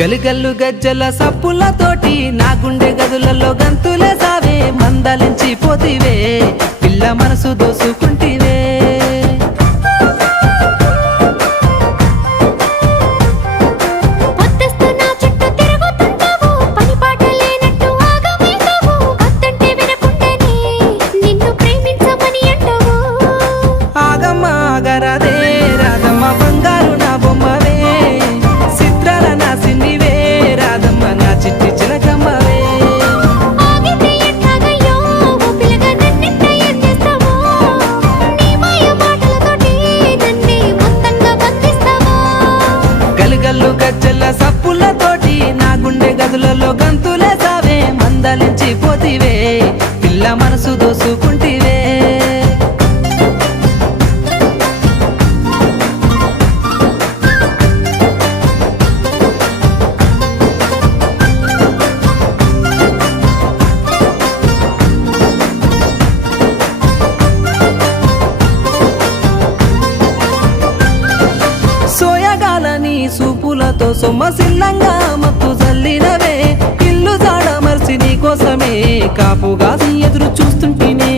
గలిగల్లు గజ్జల సప్పులతోటి నా గుండె గదులలో గంతులే సావే మందలించి పోతివే పిల్ల మనసు దోసుకుంటివే గల్లు గజ్జల సప్పులతోటి నా గుండె గదులలో గంతులే సావే మందలించి పోతివే పిల్ల మనసు దోసుకుంటివే సోయగాలని సూపులతో సొమ్మసిల్లంగా మత్తు జల్లినవే ఇల్లు జాడ మర్చి నీ కోసమే కాపుగాసి ఎదురు చూస్తుంటేనే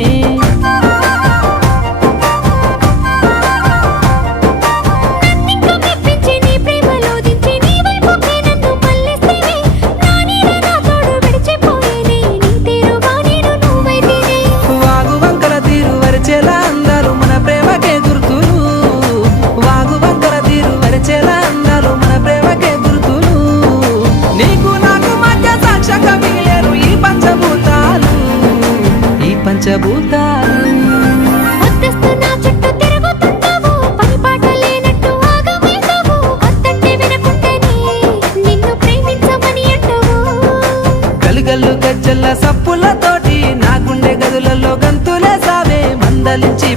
వాగు వంకల తీరు వరిచేలా అందరూ మన ప్రేమకే గుర్తులు వాగు వంకల తీరు వరిచేలా అందరూ మన ప్రేమకే గుర్తులు నీకు నాకు మధ్య సాక్షక మిగిలేరు ఈ పంచభూతాలు గల్లు గజ్జల సప్పులతోటి నా గుండె గదులలో గంతులే సావే మందలించి